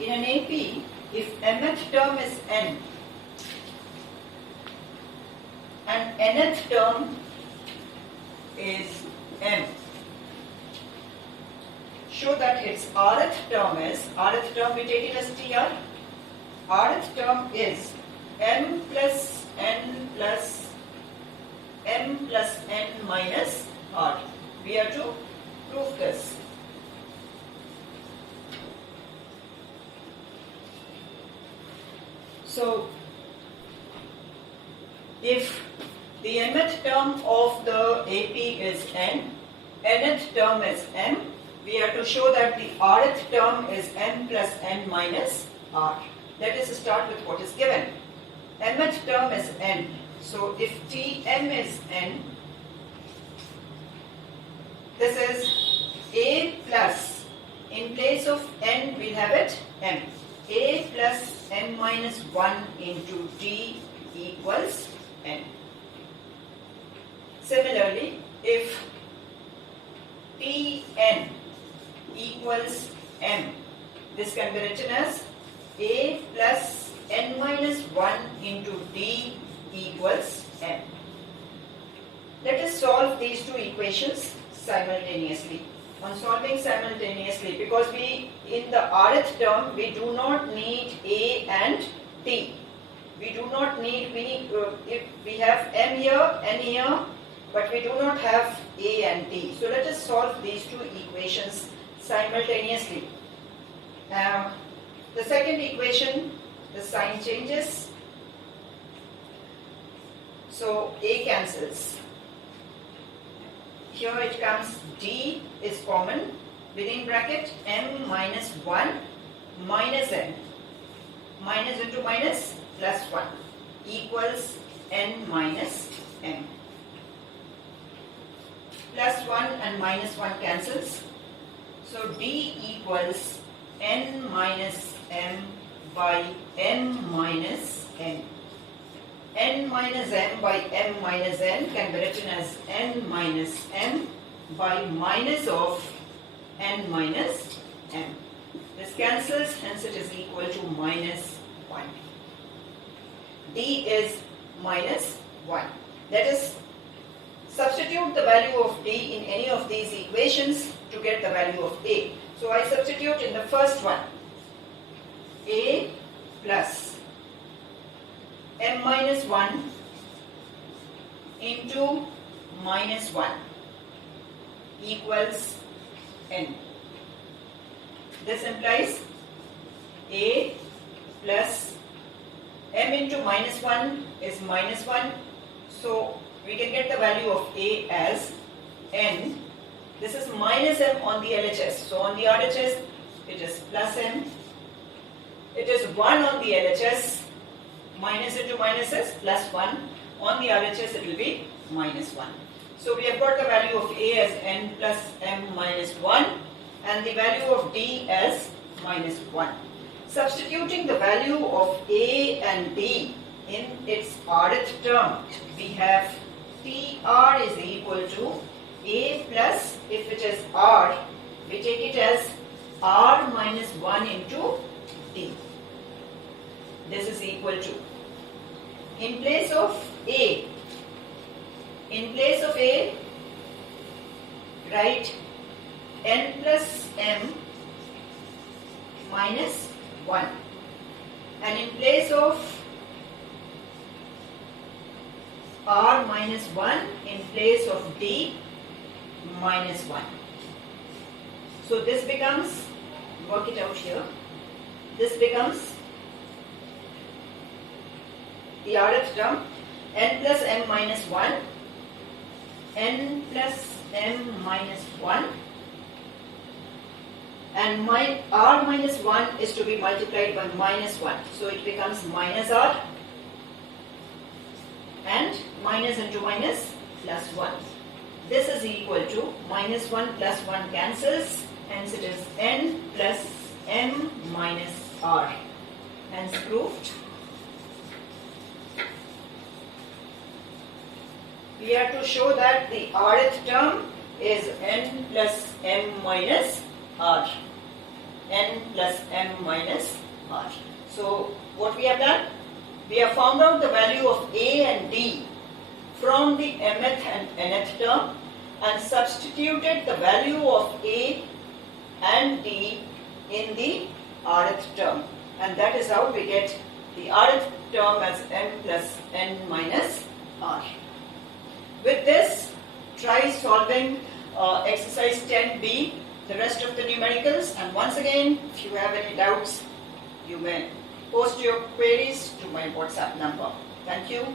in an AP, if mth term is n and nth term is m, show that its rth term we take it as tr, rth term is m plus n plus m plus n minus r. We have to prove this. So, if the mth term of the AP is n, nth term is m, we have to show that the rth term is m plus n minus r. Let us start with what is given. Mth term is n. So, if Tm is n, this is a plus, in place of n we'll have it m. A plus m minus 1 into t equals n. Similarly, if Tn equals m, this can be written as a plus n minus 1 into t equals m. Let us solve these two equations simultaneously. On solving simultaneously, because we in the rth term we do not need a and t. We do not need, if we have m here, n here, but we do not have a and t. So let us solve these two equations simultaneously. The second equation, the sign changes. So a cancels. Here it comes d is common, within bracket m minus 1 minus n, minus into minus plus 1 equals n minus m. Plus 1 and minus 1 cancels. So d equals n minus m by m minus n. N minus m by m minus n can be written as n minus m by minus of n minus m. This cancels, hence it is equal to minus 1. D is minus 1. Let us substitute the value of d in any of these equations to get the value of a. So I substitute in the first one a plus m minus 1 into minus 1 equals n. This implies a plus m into minus 1 is minus 1. So we can get the value of a as n. This is minus m on the LHS. So on the RHS it is plus m. It is 1 on the LHS. Minus into minus is plus 1. On the RHS it will be minus 1. So we have got the value of a as n plus m minus 1 and the value of d as minus 1. Substituting the value of a and d in its rth term, we have tr is equal to a plus, if it is r, we take it as r minus 1 into d. This is equal to, in place of a, write n plus m minus 1, and in place of r minus 1, in place of d minus 1. So this becomes, work it out here, this becomes the rth term, n plus m minus 1, n plus m minus 1, and my r minus 1 is to be multiplied by minus 1. So it becomes minus r, and minus into minus plus 1. This is equal to minus 1 plus 1 cancels, hence it is n plus m minus r. Hence proved. We have to show that the rth term is n plus m minus r. n plus m minus r. So what we have done? We have found out the value of a and d from the mth and nth term and substituted the value of a and d in the rth term, and that is how we get the rth term as m plus n minus r. With this, try solving exercise 10b, the rest of the numericals, and once again, if you have any doubts, you may post your queries to my WhatsApp number. Thank you.